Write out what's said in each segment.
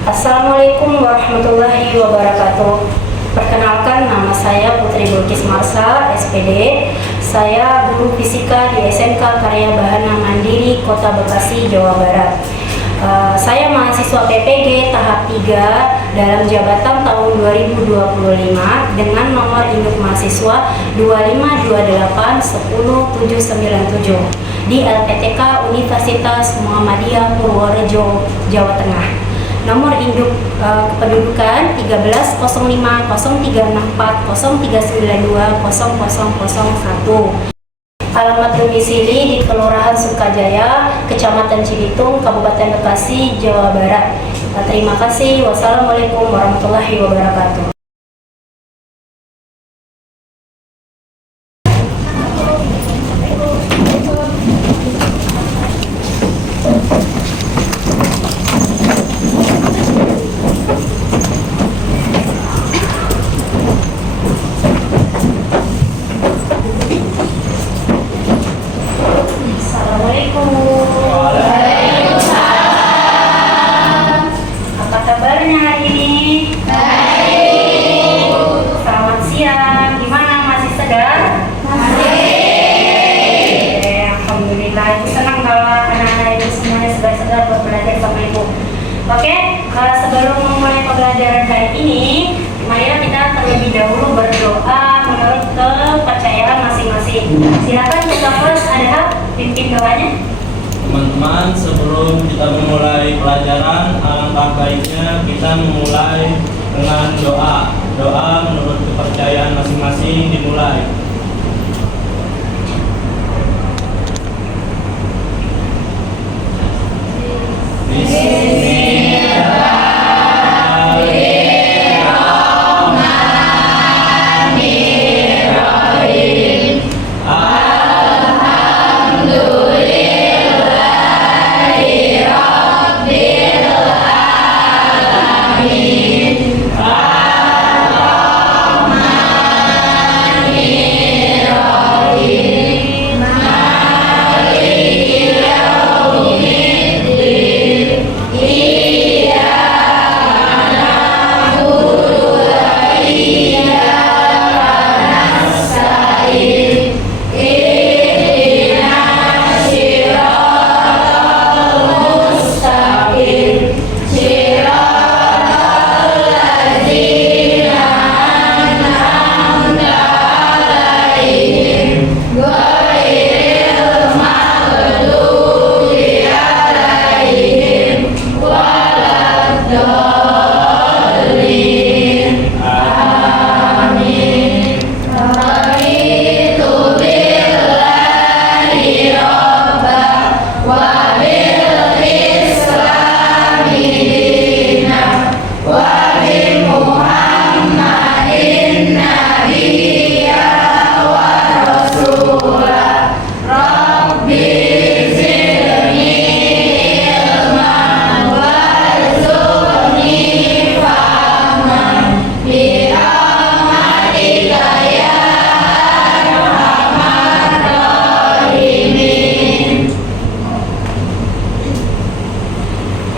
Assalamualaikum warahmatullahi wabarakatuh. Perkenalkan, nama saya Putri Bulkis Marsa, SPD. Saya guru fisika di SMK Karya Bahana Mandiri, Kota Bekasi, Jawa Barat. Saya mahasiswa PPG tahap 3 dalam jabatan tahun 2025 dengan nomor induk mahasiswa 252810797 di LPTK Universitas Muhammadiyah Purworejo, Jawa Tengah. Nomor induk kependudukan 1305036403920001. Alamat domisili di Kelurahan Sukajaya, Kecamatan Cibitung, Kabupaten Bekasi, Jawa Barat. Terima kasih. Wassalamualaikum warahmatullahi wabarakatuh. Oke, sebelum memulai pembelajaran hari ini, marilah kita terlebih dahulu berdoa menurut kepercayaan masing-masing. Silakan kita first, ada pimpin doanya. Teman-teman, sebelum kita memulai pelajaran, alangkah baiknya kita memulai dengan doa. Doa menurut kepercayaan masing-masing dimulai.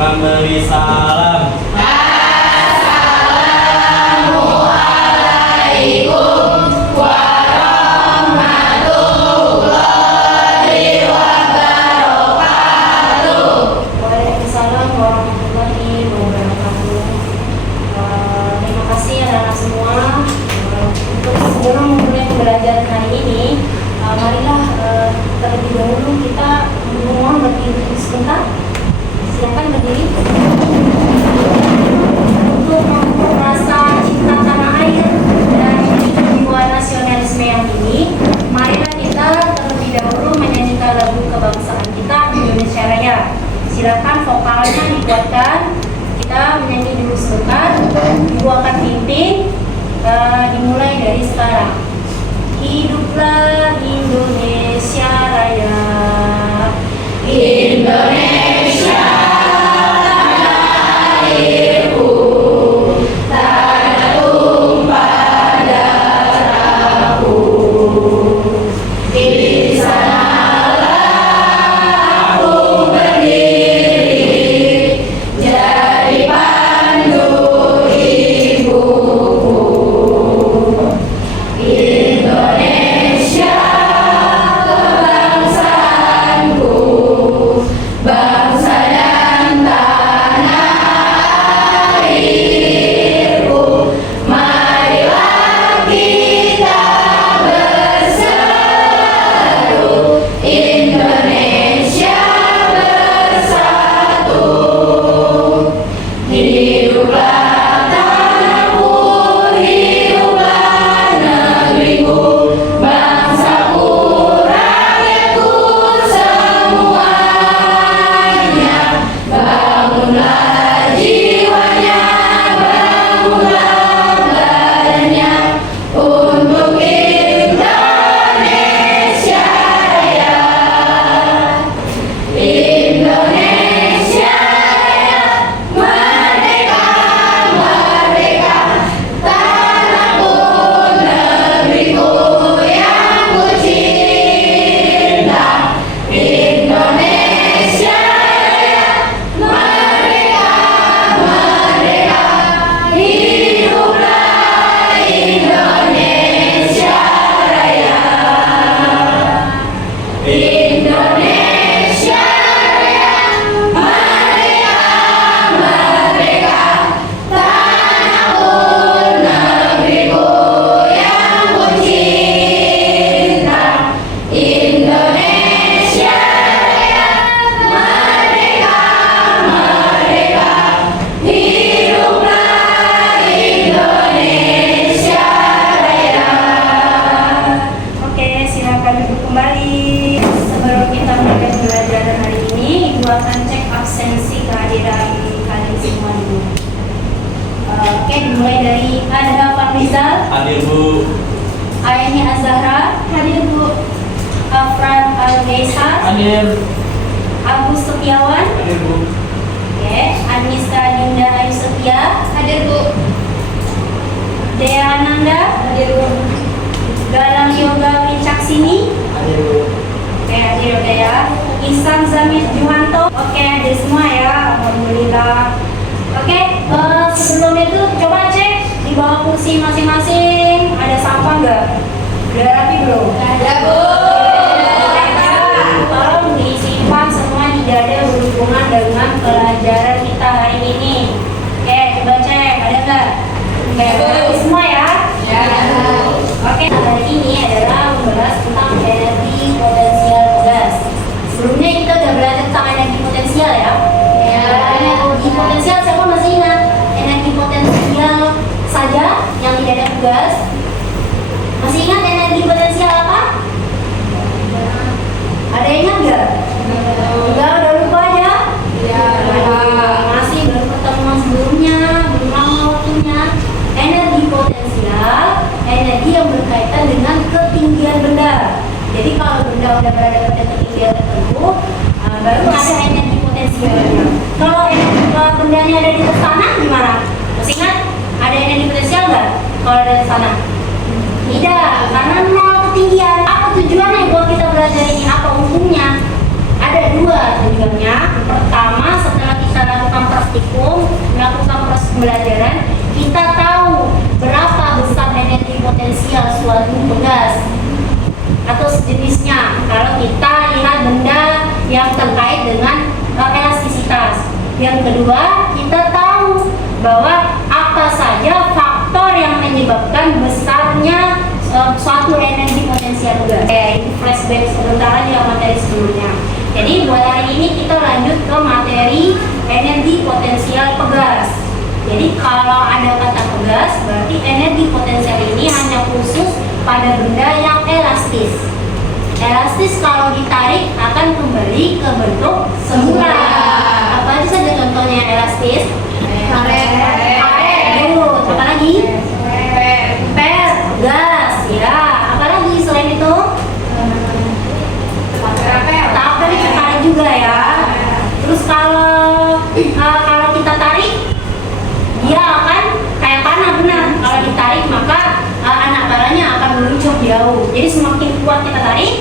Memberi salam. Assalamualaikum warahmatullahi wabarakatuh. Waalaikumsalam warahmatullahi wabarakatuh. Terima kasih anak-anak semua. Untuk sebelum memulai pembelajaran hari ini, marilah terlebih dahulu kita mohon berdiri sebentar. Silakan berdiri untuk mengukur rasa cinta tanah air dan jiwa nasionalisme yang tinggi. Marilah kita terlebih dahulu menyanyikan lagu kebangsaan kita Indonesia Raya. Silakan vokalnya dikuatkan. Kita menyanyi dulu sebentar. Ibu akan pimpin. Dimulai dari sekarang. Hiduplah Indonesia Raya. Indonesia jadi semua dulu. Oke, dimulai dari ada Pak Rizal, Hadir Bu. Ayani Azahra, hadir Bu. Afran Al-Gaisar, Hadir. Agus Setiawan, Hadir Bu. oke, Anissa Dinda Ayu Setia, Hadir Bu. Dea Ananda, hadir Bu. Galang Yoga Wicaksini, Hadir Bu. oke, hadir udah ya. Ihsan Zamir Juhanto, oke, hadir semua ya, alhamdulillah. Oke, sebelum itu coba cek di bawah kursi masing-masing ada sampah nggak? Udah rapi belum? Ada Bu. Tolong disimpan semua, tidak ada berhubungan dengan pelajaran kita hari ini. Oke, coba cek, ada nggak? Oke, rapi semua ya? Ya. Oke, hari ini adalah membahas tentang energi potensial gas. Sebelumnya kita udah belajar tentang energi potensial ya. Ya. Energi potensial siapa masih ingat? Energi potensial saja yang tidak ada gas. Masih ingat energi potensial apa? Ada yang ingat nggak? Enggak, udah lupa aja. Ya. Masih baru pertemuan sebelumnya, belum lama waktunya. Energi potensial, energi yang berkaitan dengan ketinggian benda. Jadi kalau benda udah berada pada ketinggian tertentu, baru ada energi potensialnya. Kalau bendanya ada di atas tanah gimana? Masih ingat? Ada energi potensial nggak? Kalau ada di sana? Tidak, karena nol ketinggian. Apa tujuannya buat kita belajar ini? Apa umumnya? Ada dua tujuannya. Pertama, setelah kita lakukan praktikum, melakukan proses pembelajaran, kita tahu berapa besar energi potensial suatu gas atau sejenisnya. Kalau kita lihat benda yang terkait dengan elastisitas. Yang kedua, kita tahu bahwa apa saja faktor yang menyebabkan besarnya suatu energi potensial gas. Ini flashback sebentar aja materi sebelumnya. Jadi buat hari ini kita lanjut ke materi energi potensial pegas. Jadi kalau ada kata pegas, berarti energi potensial ini hanya khusus pada benda yang elastis. Elastis kalau ditarik akan kembali ke bentuk semula. Apa aja saja contohnya elastis? Karet, good. Apa lagi? Per, gas, ya. Apa lagi selain itu? Tapel itu karet juga ya. Terus kalau kita tarik, dia akan kayak panah, benar. Kalau ditarik maka anak panahnya akan meluncur jauh. Jadi semakin kuat kita tarik,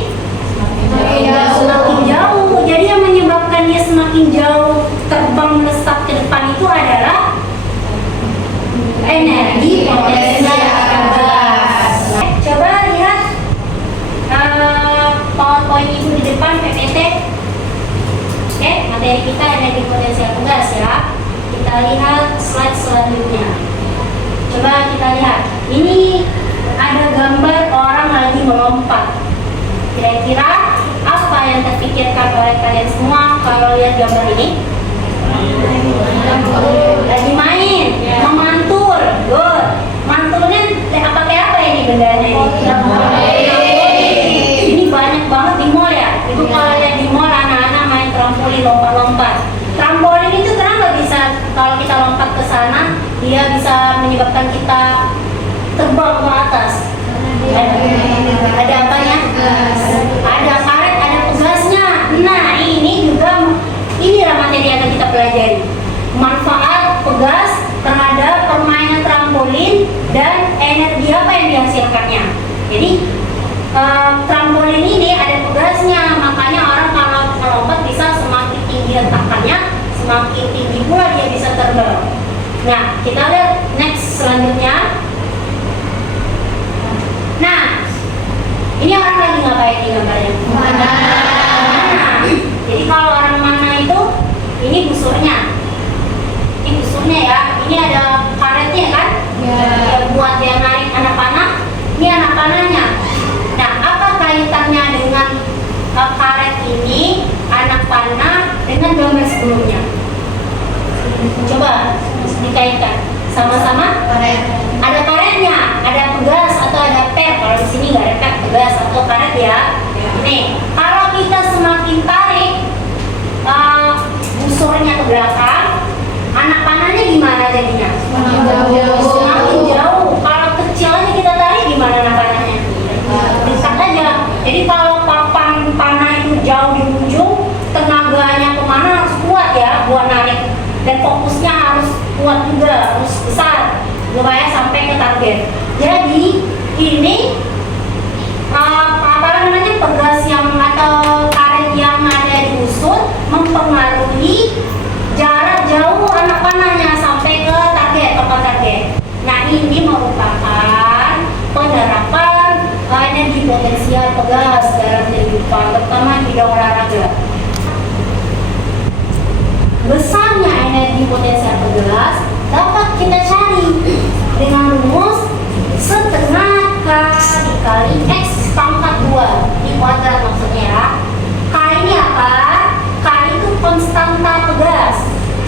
semakin jauh. Jadi yang menyebabkan dia semakin jauh terbang melesat ke depan itu adalah energi potensial gas. Coba lihat PowerPoint ibu di depan PPT. Oke, materi kita energi potensial gas ya. Kita lihat slide selanjutnya. Coba kita lihat. Ini ada gambar orang lagi melompat. Kira-kira apa yang terpikirkan oleh kalian semua kalau lihat gambar ini? Lagi main, memantul. Good. Mantulnya pakai apa ini bendanya ini? Ini banyak banget di mall ya. Itu kalau lihat di mall anak-anak main trampolin lompat-lompat. Trampolin itu kenapa bisa kalau kita lompat ke sana dia bisa menyebabkan kita terbang ke atas? Ada apanya? Ada karet, ada pegasnya. Nah, inilah materi yang akan kita pelajari. Manfaat pegas terhadap permainan trampolin dan energi apa yang dihasilkannya. Jadi trampolin ini ada pegasnya, makanya orang kalau melompat bisa semakin tinggi hentakannya, semakin tinggi pula dia bisa terbang. Nah, kita lihat next selanjutnya. Nah, ini orang lagi ngapain nih gambarnya? Mana? Jadi kalau orang mana itu, ini busurnya. Ini busurnya ya. Ini ada karetnya kan? Ya. Buat dia narik anak panah. Ini anak panahnya. Nah, apa kaitannya dengan karet ini, anak panah dengan gambar sebelumnya? Coba dikaitkan. Sama-sama? Ada karetnya, ada pegas atau ada per. Kalau di sini nggak ada per, pegas atau karet ya. Nih, kalau kita semakin tarik busurnya ke belakang, anak panah dan fokusnya harus kuat juga, harus besar supaya sampai ke target. Jadi ini pegas yang atau karet yang ada di usut mempengaruhi jarak jauh anak panahnya sampai ke target, total target. Nah, ini merupakan penerapan energi potensial pegas dalam kehidupan, terutama di bidang olahraga. Besarnya energi potensial pegas dapat kita cari dengan rumus setengah K dikali X pangkat 2 di kuadrat maksudnya ya. K ini apa? K itu konstanta pegas,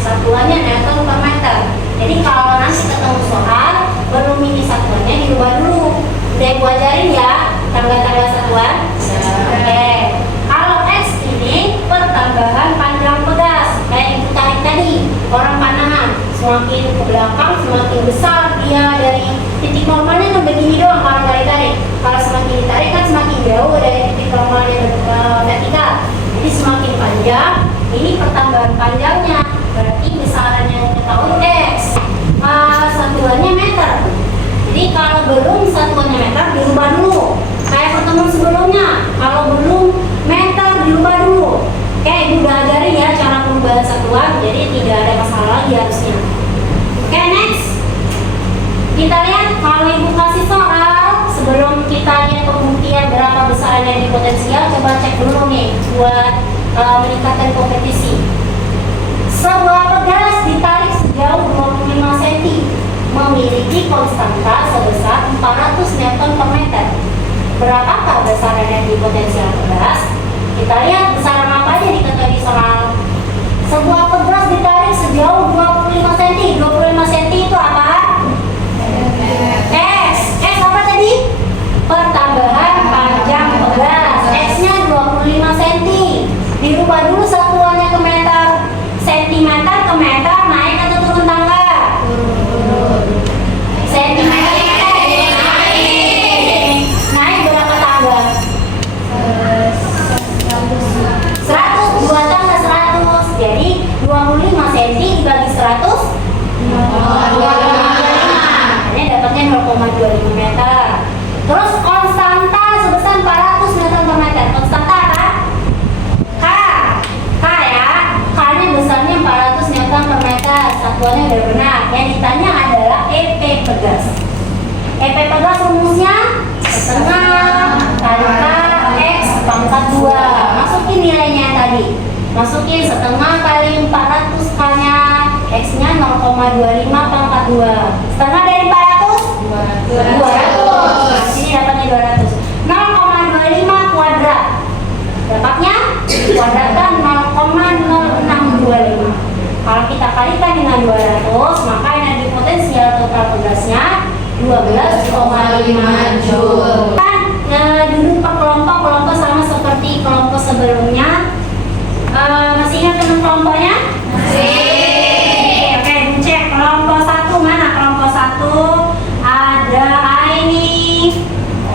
satuannya Newton per meter. Jadi kalau nanti ketemu soal, belum ini satuannya dirubah dulu. Udah ibu ajarin ya tangga-tangga satuan. Oke. Kalau X ini pertambahan panjang pegas, kayak ibu tarik tadi, orang panahan semakin ke belakang semakin besar dia dari titik normalnya kan begini doang kalau nggak ditarik. Kalau semakin ditarik kan semakin jauh dari titik normalnya vertikal. Jadi semakin panjang, ini pertambahan panjangnya. Berarti besarannya kita tahu X. Satuannya meter. Jadi kalau belum satuannya meter dirubah dulu. Kayak pertemuan sebelumnya, kalau belum meter dirubah dulu. Oke, ibu udah ajarin ya cara perubahan satuan, jadi tidak ada masalah lagi harusnya. Oke, next. Kita lihat kalau ibu kasih soal sebelum kita lihat pembuktian berapa besar energi potensial, coba cek dulu nih buat meningkatkan kompetisi. Sebuah pegas ditarik sejauh 25 cm memiliki konstanta sebesar 400 Newton per meter. Berapakah besar energi potensial pegas? Kita lihat besaran apa aja diketahui soal. Sebuah pegas ditarik sejauh 25 cm. 25 cm itu apa? X. X apa tadi? Pertambahan panjang pegas. X-nya 25 cm. Dirubah dulu satuannya ke meter. Sentimeter ke meter, naik atau turun tangga? Sentimeter naik berapa tangga? 100, 2 tangga 100. Jadi 25 cm dibagi 100 ini dapatnya 0,25 meter. Terus konstanta sebesar 400 meter per meter. Konstanta apa? K. K ya. K-nya besarnya 400 Newton per meter. Satuannya udah benar. Yang ditanya adalah EP pegas. EP pegas rumusnya setengah kali K X pangkat 2. Masukin nilainya tadi. Masukin setengah kali 400 K-nya, X-nya 0,25 pangkat 2. Setengah dari 400? 200. Sini dapatnya 200. 0,25 kuadrat. Dapatnya kuadratkan 0,0625. Kalau kita kalikan dengan 200, maka energi potensial total pegasnya 12,5 Joule. Kan dulu per kelompok sama seperti kelompok sebelumnya. Masih ingat dengan kelompoknya? Masih. Oke, cek kelompok 1 mana? Kelompok 1 ada Aini,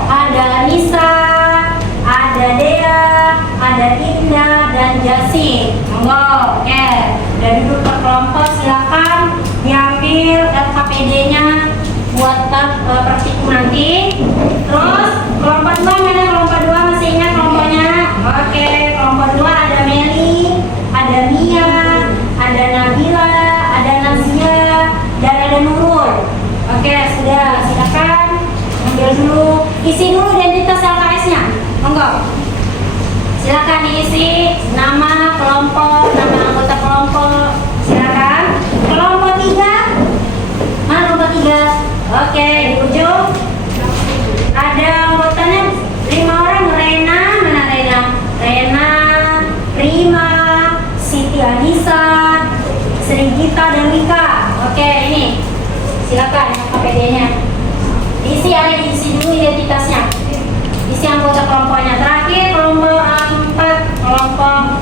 ada Nisa, ada Dea, ada Indah dan Jasin. Monggo, oke. Dan duduk per kelompok, silakan diambil LKPD-nya buat praktikum nanti. Terus kelompok 2 mana? Kelompok 2 masih ingat kelompoknya? Oke, kelompok 2 ada Meli, ada Mia, ada Nabila, ada Nazia, dan ada Nurul. Oke, sudah, silakan ambil dulu, isi dulu identitas LKS-nya. Monggo. Silakan diisi nama kelompok, nama anggota kelompok. Silakan. Kelompok 3. Mana kelompok 3? Oke, di ujung ada anggotanya 5 orang. Rena, mana Rena? Rena, Prima, Siti Anissa, Sri Gita dan Wika. Oke, ini silakan KPD-nya. Isi aja, isi dulu identitasnya. Isi anggota kelompoknya. Terakhir kelompok 4, kelompok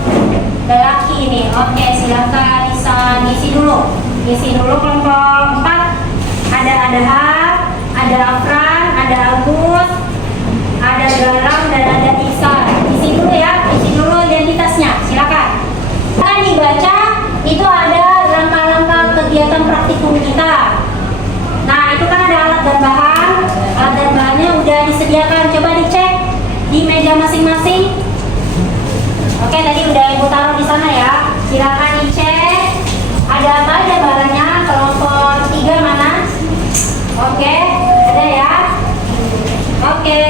lelaki ini. Oke, silakan bisa ngisi dulu. Isi dulu kelompok 4. Ada Adham, ada Afran, ada Agus, ada Galang dan ada Isa. Isi dulu ya, isi dulu identitasnya. Silakan. Akan dibaca itu ada rangkaian Ibu taruh di sana ya. Silakan dicek. Ada apa gambarannya? Kelompok 3 mana? Oke, ada ya. Oke,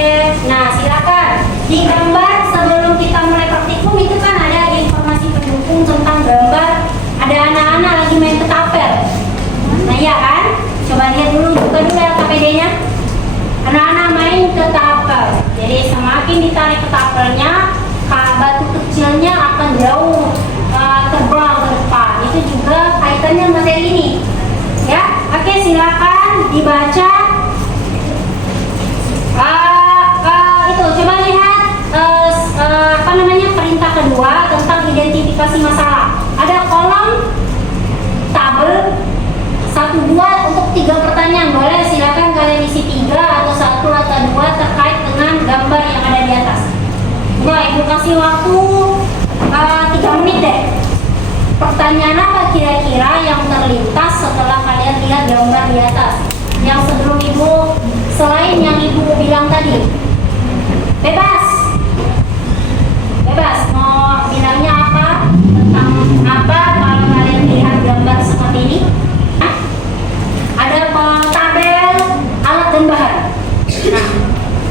nah silakan di gambar sebelum kita mulai praktikum itu kan ada informasi pendukung tentang gambar. Ada anak-anak lagi main ketapel. Nah iya kan? Coba lihat dulu, buka dulu LKPD-nya. Anak-anak main ketapel. Jadi semakin ditarik ketapelnya, batu kecilnya akan jauh terbang ke depan. Itu juga kaitannya materi ini. Ya, oke silakan dibaca. Itu coba lihat apa namanya perintah kedua tentang identifikasi masalah. Ada kolom tabel 1, 2 untuk 3 pertanyaan. Boleh silakan kalian isi 3 atau 1 atau 2 terkait dengan gambar yang ada di atas. Coba ibu kasih waktu 3 menit deh. Pertanyaan apa kira-kira yang terlintas setelah kalian lihat gambar di atas? Yang sebelum ibu, selain yang ibu bilang tadi. Bebas. Bebas. Mau bilangnya apa? Tentang apa kalau kalian lihat gambar seperti ini? Hah? Ada tabel alat dan bahan. Nah,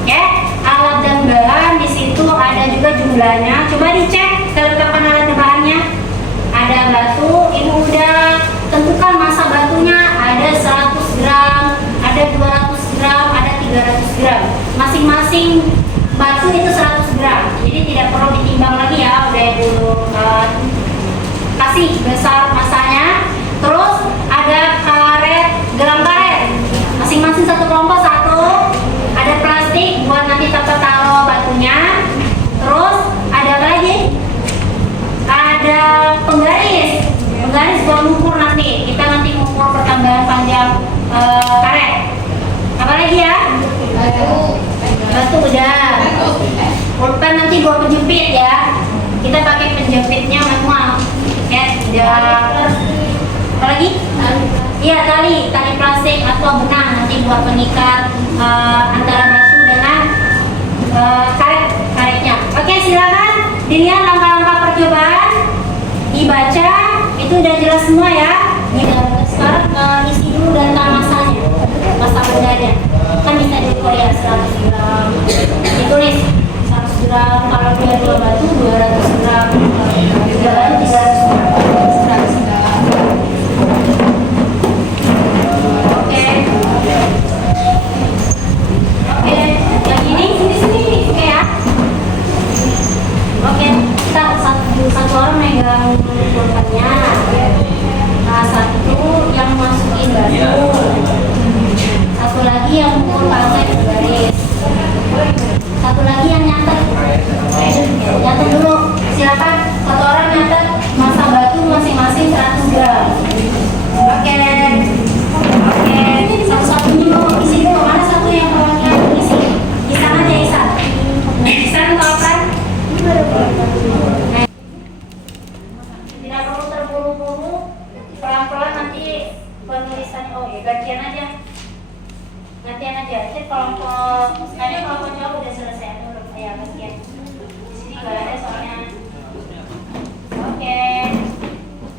ya, alat dan bahan di situ ada juga jumlahnya. Coba dicek kelengkapan alat dan bahannya. Ada batu, ibu udah tentukan masa batunya. Ada 100 gram, ada 200 gram, ada 300 gram. Masing-masing batu itu 100 gram. Jadi tidak perlu ditimbang lagi ya. Udah dulu kasih besar masanya. Terus ada karet, gelang karet. Masing-masing satu kelompok 1. Ada plastik buat nanti tetap taruh batunya. Terus ada apa lagi? Ada penggaris buat mengukur nanti. Kita nanti mengukur pertambahan panjang karet. Apa lagi ya? Batu udah. Pulpen nanti buat penjepit ya. Kita pakai penjepitnya manual. Ya, tidak. Apa lagi? Iya, tali plastik atau benang nanti buat pengikat antara batu dengan karetnya. Oke, silakan dilihat langkah-langkah percobaan, dibaca, itu udah jelas semua ya. Sekarang isi dulu data masanya, masa bendanya. Kan bisa diukur ya 100 gram, ditulis 100 gram, kalau dia 2 batu 200 gram, 3 batu 300 gram, 100 gram. Oke, yang ini sini, oke ya. Oke, kita satu orang megang pulpennya. Nah, satu yang masukin batu. Satu lagi yang pukul pakai garis. Satu lagi yang nyatet. Nyatet dulu. Silakan satu orang nyatet masa batu masing-masing 100 gram. Oke. Satu-satunya mau isi dulu. Mana satu yang perwakilan isi? Isan aja Isan. Isan atau apa? Tidak perlu terburu-buru, pelan-pelan nanti penulisan. Oh ya, gantian aja. Jadi kelompok jawab udah selesai. Ya, gantian. Di sini nggak ada soalnya. Oke.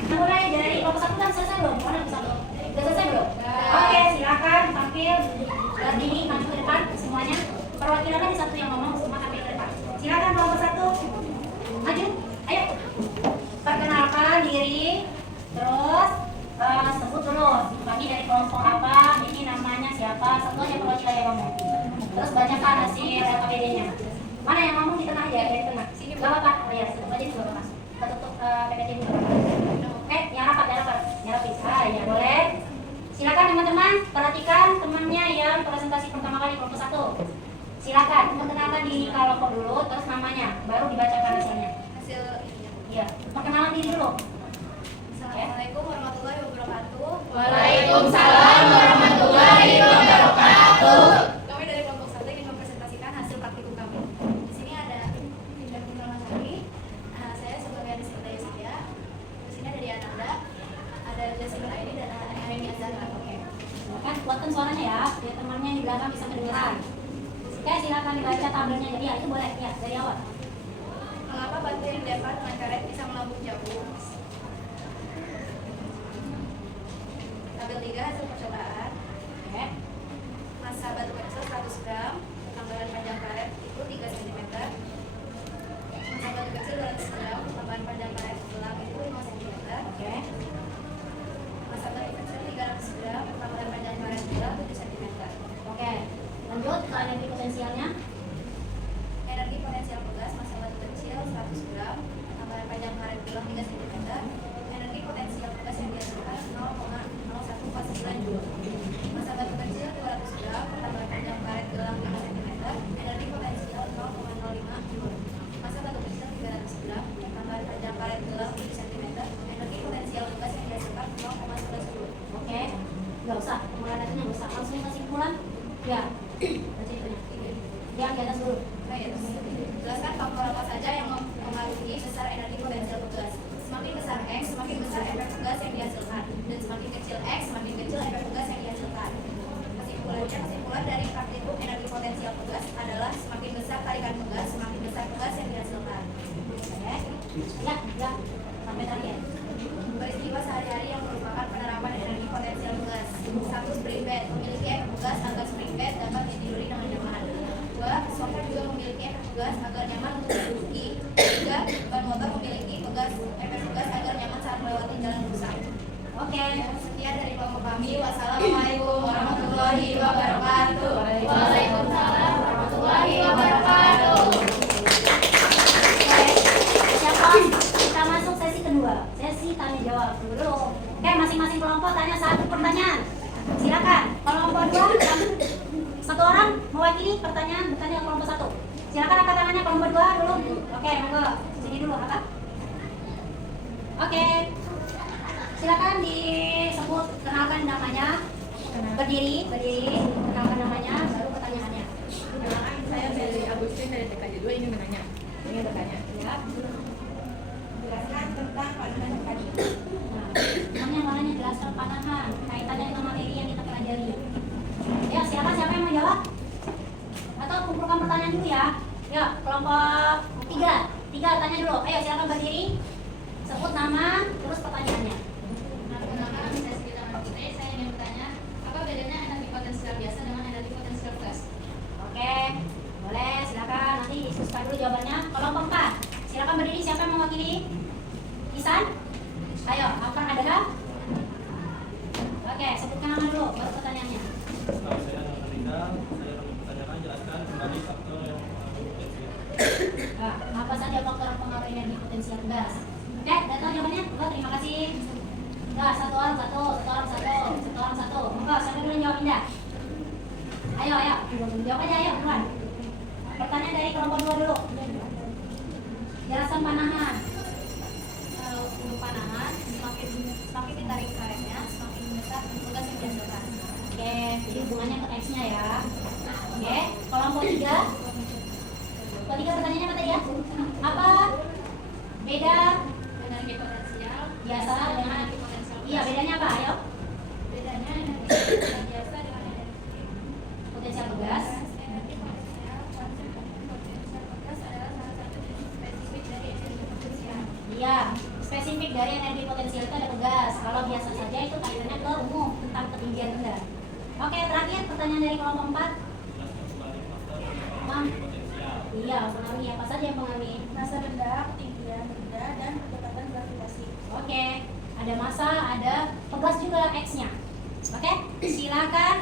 Mulai dari kelompok 1 kan selesai belum? Mana ke 1? Udah selesai belum? Oke, silakan tampil berdiri maju ke depan semuanya. Perwakilannya di satu yang ngomong, semua tampil ke depan. Silakan kelompok 1. Maju, ayo. Perkenalkan diri, terus sebut dulu. Bagi dari kelompok apa, ini namanya siapa, satu aja perwakilan yang ngomong. Terus bacakan hasil LKPD-nya. Mana yang ngomong di tengah aja, dari tengah. Sini gak apa-apa, oh ya, sebut aja di bawah mas. Kita tutup PPT dulu. Yang rapat. Ya boleh. Silakan teman-teman, perhatikan temannya yang presentasi pertama kali kelompok 1. Silakan, perkenalkan diri kelompok dulu, terus namanya, baru dibacakan hasilnya. Iya, perkenalan diri dulu. Assalamualaikum warahmatullahi wabarakatuh. Waalaikumsalam warahmatullahi wabarakatuh. Kami dari kelompok 1 ingin mempresentasikan hasil praktikum kami. Di sini ada Indah Purnawasari, saya sebagai asisten Daya. Di sini ada Diananda, ada Jasmine Aini dan Aini Azhar. Oke. Kan kuatkan suaranya ya, biar temannya di belakang bisa kedengeran. Oke, silakan dibaca tabelnya. Jadi ya itu boleh ya dari awal. Mengapa batu yang dilempar dengan karet bisa melambung jauh? Tabel 3 hasil percobaan. Oke. Massa batu kecil 100 gram, tambahan panjang karet itu 3 cm. Massa batu kecil 200 gram, tambahan panjang karet gelang itu 5 cm. Oke. Massa batu kecil 300 gram, tambahan panjang karet gelang 7 cm. Oke. Lanjut ke energi potensialnya. Energi potensial pegas massa batu kecil 100 gram, tambahan panjang karet gelang 3 cm. Energi potensial pegas yang dihasilkan 0,0149 joule. Massa batu kecil 200 gram, tambahan panjang karet gelang 5 cm. Energi potensial 0,05 joule. Massa batu kecil 300 gram, tambahan panjang karet gelang 7 cm. Energi potensial pegas yang dihasilkan 0,11 joule. Oke. Nggak usah. Pengulangannya nggak usah. Langsung kesimpulan. Ya. Baca itunya. Yang di atas dulu. Jelaskan faktor apa saja yang mempengaruhi besar energi potensial pegas. Semakin besar X, semakin besar efek pegas yang dihasilkan, dan semakin kecil X, semakin kecil efek pegas yang dihasilkan. Kesimpulan dari praktikum energi potensial pegas adalah semakin besar tarikan pegas, semakin besar pegas yang dihasilkan. Oke. Ya. Ya. Sampai tadi ya. Peristiwa sehari-hari yang merupakan penerapan energi potensial pegas. 1. Spring bed memiliki efek pegas agar spring bed dapat ditiduri dengan nyaman. 2. Sofa juga memiliki efek pegas agar nyaman untuk diduduki. 3. Ban motor memiliki efek pegas agar nyaman saat melewati jalan rusak. Oke. Sekian dari kelompok kami. Wassalamualaikum warahmatullahi wabarakatuh. Waalaikumsalam warahmatullahi wabarakatuh. Oke. Siapa? Kita masuk sesi kedua. Sesi tanya jawab dulu. Oke, masing-masing kelompok tanya satu pertanyaan. Silakan. Kelompok 2 satu orang mewakili pertanyaan bertanya ke kelompok 1. Silakan angkat tangannya kelompok 2 dulu. Oke, monggo. Sini dulu apa? Oke. Silakan disebut, kenalkan namanya. Berdiri, kenalkan namanya, baru pertanyaannya. Perkenalkan, saya Beli Agustin dari TKJ 2 ingin menanya. Ini bertanya. Ya. Jelaskan tentang panahan tadi. Nah, namanya warnanya jelaskan panahan, kaitannya dengan materi yang kita pelajari. Ya, siapa yang mau jawab? Atau kumpulkan pertanyaan dulu ya. Ya, kelompok 3 tanya dulu. Ayo silakan berdiri. Sebut nama, terus pertanyaannya. Perkenalkan, saya Sekitar Martine. Saya ingin bertanya, apa bedanya energi potensial biasa dengan energi potensial pegas? Oke, boleh silakan. Nanti diskusikan dulu jawabannya. Kelompok 4, silakan berdiri. Siapa yang mewakili? Isan? Ayo, apa ada? Oke, sebutkan nama dulu, baru pertanyaannya. Nama saya Nurhaliza. Saya akan mempertanyakan jelaskan kembali faktor yang mempengaruhi potensial. Nah, apa saja faktor yang mempengaruhi energi potensial gas? Oke, udah tahu jawabannya? Oh, terima kasih. Nah, satu orang satu. Monggo, siapa dulu yang jawab Indah? Ayo. Jawab aja, ayo, buruan. Pertanyaan dari kelompok 2 dulu. Jelaskan panahan. Kalau untuk panahan, semakin ditarik karetnya, semakin besar pegas yang dihasilkan. Oke, jadi hubungannya ke X-nya ya. Oke, kelompok 3. Kelompok 3 pertanyaannya apa tadi ya? Apa beda Energi potensial biasa dengan energi potensial pegas. iya, bedanya apa? Ayo. Bedanya energi potensial biasa dengan energi Potensial gas. Energi potensial pegas adalah salah satu jenis spesifik dari energi potensial. Iya, spesifik dari energi potensial itu ada pegas. Kalau biasa saja itu kaitannya ke umum tentang ketinggian rendah. Oke, terakhir pertanyaan dari kelompok 4. Jelaskan kembali faktor yang mempengaruhi potensial. Iya, pengaruhi apa saja yang pengaruhi? Massa rendah, ketinggian rendah, dan kedekatan gravitasi. Oke, ada massa, ada pegas juga X-nya. Oke, silakan.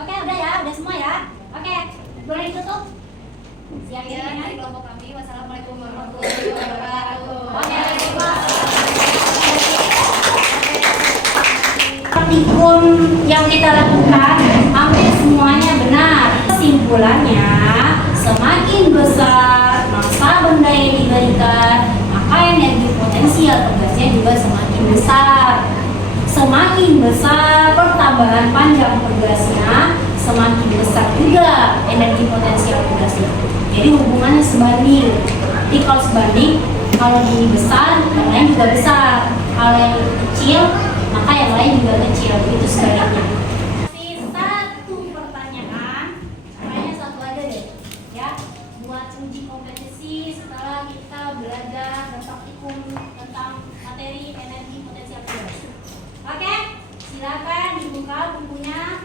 Oke, udah semua ya. Oke, boleh ditutup? Siap Sekian ya. dari kelompok kami. Wassalamualaikum warahmatullahi wabarakatuh. Oke, praktikum yang kita lakukan hampir semuanya benar. Kesimpulannya, semakin besar massa benda yang diberikan, maka energi potensial pegasnya juga semakin besar. Semakin besar pertambahan panjang pegasnya, semakin besar juga energi potensial pegasnya. Jadi hubungannya sebanding. Jadi kalau sebanding, kalau ini besar, yang lain juga besar. Kalau yang kecil, maka yang lain juga kecil. Begitu sebaliknya. Masih satu pertanyaan, kayaknya satu aja deh, ya, buat uji kompetensi setelah kita silakan dibuka bukunya.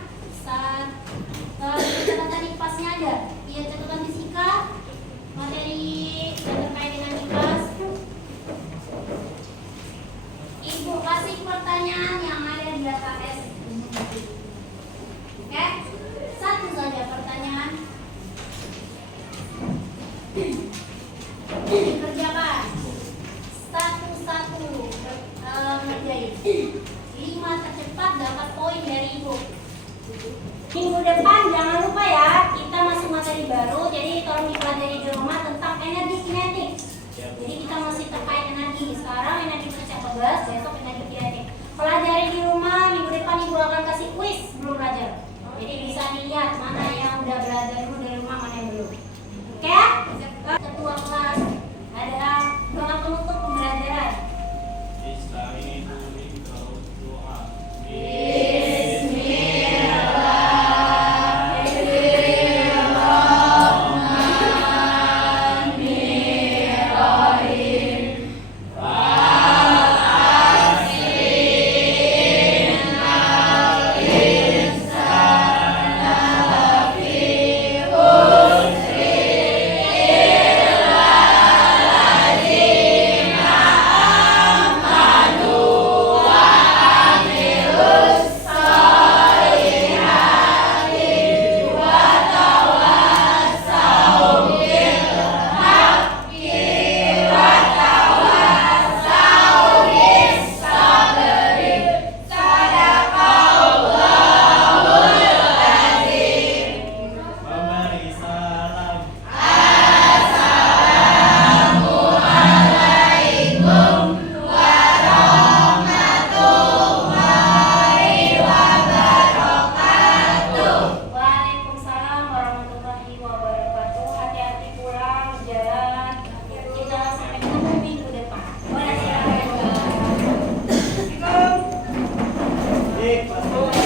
Catatan IPAS-nya ada. Iya, catatan fisika, materi yang terkait dengan IPAS. Ibu kasih pertanyaan yang ada di LKS. Oke, satu saja pertanyaan. Dikerjakan satu-satu, ngerjain. 5 tercepat dapat poin dari ibu. Minggu depan jangan lupa ya, kita masuk materi baru, jadi tolong dipelajari di rumah tentang energi kinetik. Jadi kita masih terkait energi. Sekarang energi tercapai, besok energi kinetik. Pelajari di rumah, minggu depan ibu akan kasih kuis belum belajar. Jadi bisa dilihat mana yang udah belajar dulu dari rumah, mana yang belum. Oke? Ketua kelas ada doa penutup pembelajaran. Waalaikumsalam warahmatullahi wabarakatuh. Hati-hati pulang, jalan. Kita sampai ketemu minggu depan. Boleh silakan. Baik,